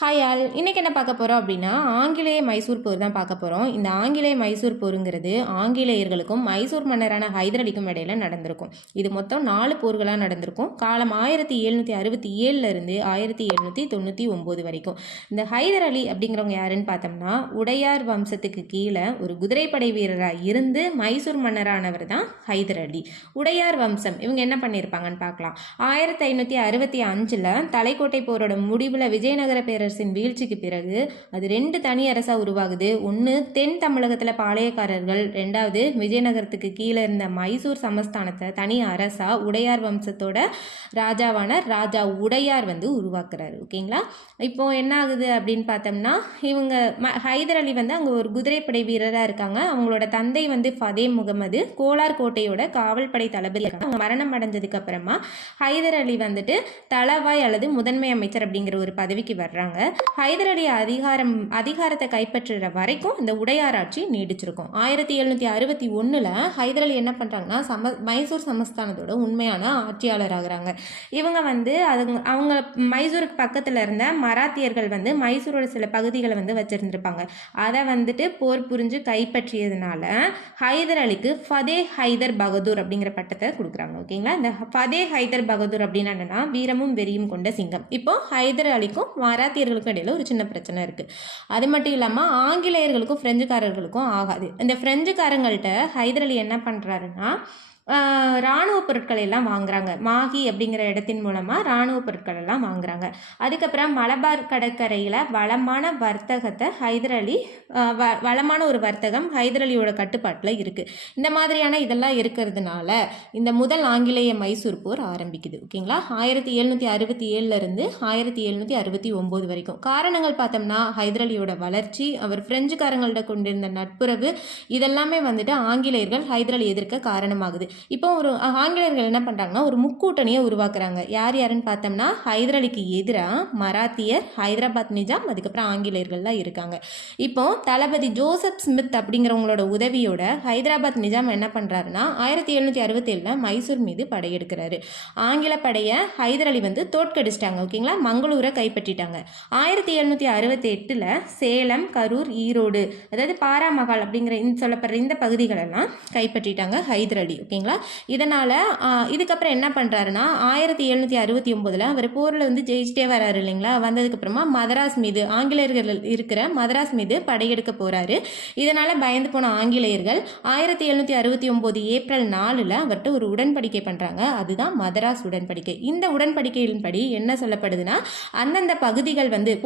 Hi all, இன்றைக்கி என்ன பார்க்க போகிறோம் அப்படின்னா ஆங்கிலேய மைசூர் போர் தான் பார்க்க போகிறோம். இந்த ஆங்கிலேய மைசூர் போருங்கிறது ஆங்கிலேயர்களுக்கும் மைசூர் மன்னரான ஹைதர் அலிக்கும் இடையில நடந்திருக்கும். இது மொத்தம் 4 போர்களாக நடந்திருக்கும். காலம் 1767 1799 வரைக்கும். இந்த ஹைதர் அலி அப்படிங்கிறவங்க யாருன்னு பார்த்தோம்னா உடையார் வம்சத்துக்கு கீழே ஒரு குதிரைப்படை வீரராக இருந்து மைசூர் மன்னரானவர் தான் ஹைதர் அலி. உடையார் வம்சம் இவங்க என்ன பண்ணியிருப்பாங்கன்னு பார்க்கலாம். 1565 தலைக்கோட்டை போரோட முடிவில் விஜயநகர பேரரசின் வீழ்ச்சிக்கு பிறகு அது 2 தனி அரசாக உருவாகுது. ஒன்று தென் தமிழகத்தில் பாளையக்காரர்கள், 2வது விஜயநகரத்துக்கு கீழே இருந்த மைசூர் சமஸ்தானத்தை தனி அரசா உடையார் வம்சத்தோட ராஜாவான ராஜா உடையார் உருவாக்குறாரு. ஓகேங்களா? இப்போ என்ன ஆகுது அப்படின்னு பார்த்தோம்னா இவங்க ஹைதர் அலி அங்கே ஒரு குதிரைப்படை வீரராக இருக்காங்க. அவங்களோட தந்தை ஃபதே முகமது கோலார் கோட்டையோட காவல்படை தளபதி இருக்காங்க. அவங்க மரணம் அடைஞ்சதுக்கு அப்புறமா ஹைதர் அலி தளவாய் அல்லது முதன்மை அமைச்சர் அப்படிங்கிற ஒரு பதவிக்கு வர்றாங்க. ஹைதர் அலி அதிகாரத்தை கைப்பற்றுற வரைக்கும் இந்த உடையார் ஆட்சி நீடிச்சிருக்கும். 1761 ஹைதர் அலி என்ன பண்றாங்கன்னா மைசூர் சமஸ்தானத்தோட உண்மையான ஆட்சியாளர் ஆகுறாங்க. இவங்க அவங்க மைசூருக்கு பக்கத்துல இருந்த மராத்தியர்கள் மைசூரோட சில பகுதிகளை வச்சிருந்திருப்பாங்க. அதை போர் புரிஞ்சு கைப்பற்றியதுனால ஹைதர் அலிக்கு ஃபதே ஹைதர் பகதூர் அப்படிங்கிற பட்டத்தை கொடுக்குறாங்க. ஓகேங்களா? இந்த ஃபதே ஹைதர் பகதூர் அப்படின்னா என்னன்னா வீரமும் வெறியும் கொண்ட சிங்கம். இப்போ ஹைதர் அலிக்கும் மராத்தியர்களுக்கும் இடையில ஒரு சின்ன பிரச்சனை இருக்கு. அது மட்டும் இல்லாமல் ஆங்கிலேயர்களுக்கும் பிரெஞ்சுக்காரர்களுக்கும் ஆகாது. இந்த பிரெஞ்சுக்காரங்கள்ட்ட ஹைதர் அலி என்ன பண்றாருன்னா இராணுவ பொருட்கள் எல்லாம் வாங்குறாங்க. மாஹி அப்படிங்கிற இடத்தின் மூலமாக இராணுவ பொருட்கள் எல்லாம் வாங்குறாங்க. அதுக்கப்புறம் மலபார் கடற்கரையில் வளமான வர்த்தகத்தை ஹைதர் அலி வளமான ஒரு வர்த்தகம் ஹைதர் அலியோட கட்டுப்பாட்டில் இருக்குது. இந்த மாதிரியான இதெல்லாம் இருக்கிறதுனால இந்த முதல் ஆங்கிலேய மைசூர் போர் ஆரம்பிக்குது. ஓகேங்களா? 1767 1769 வரைக்கும். காரணங்கள் பார்த்தோம்னா ஹைதர் அலியோட வளர்ச்சி, அவர் பிரெஞ்சுக்காரங்கள்ட்ட கொண்டிருந்த நட்புறவு, இதெல்லாமே ஆங்கிலேயர்கள் ஹைதர் அலி எதிர்க்க காரணமாகுது. இப்போ ஒரு ஆங்கிலேயர்கள் என்ன பண்றாங்கன்னா ஒரு முக்கூட்டணியை உருவாக்குறாங்க. யார் யாருன்னு பார்த்தோம்னா ஹைதர் அலிக்கு எதிராக மராத்தியர், ஹைதராபாத் நிஜாம், அதுக்கப்புறம் ஆங்கிலேயர்கள்லாம் இருக்காங்க. இப்போ தளபதி ஜோசப் ஸ்மித் அப்படிங்கிறவங்களோட உதவியோட ஹைதராபாத் நிஜாம் என்ன பண்றாருன்னா 1767 மைசூர் மீது படையெடுக்கிறாரு. ஆங்கில படையை ஹைதர் அலி தோற்கடிச்சிட்டாங்க. ஓகேங்களா? மங்களூரை கைப்பற்றிட்டாங்க. 1768 சேலம், கரூர், ஈரோடு, அதாவது பாராமகால் அப்படிங்கிற சொல்லப்படுற இந்த பகுதிகளெல்லாம் கைப்பற்றிட்டாங்க ஹைதர் அலி. ஓகேங்களா? இதனால இதுக்கப்புறம் என்ன பண்றாருன்னா 1769 அவர் போர்ல ஜெயிச்சிட்டே வராரு இல்லைங்களா? வந்ததுக்கு அப்புறமா மதராஸ் மீது, ஆங்கிலேயர்கள் இருக்கிற மதராஸ் மீது படையெடுக்க போறாரு. இதனால பயந்து போன ஆங்கிலேயர்கள் 1769 ஏப்ரல் 4 அவர்கிட்ட ஒரு உடன்படிக்கை பண்றாங்க. அதுதான் மதராஸ் உடன்படிக்கை. இந்த உடன்படிக்கையின்படி என்ன சொல்லப்படுதுன்னா அந்தந்த பகுதிகள் போருக்கு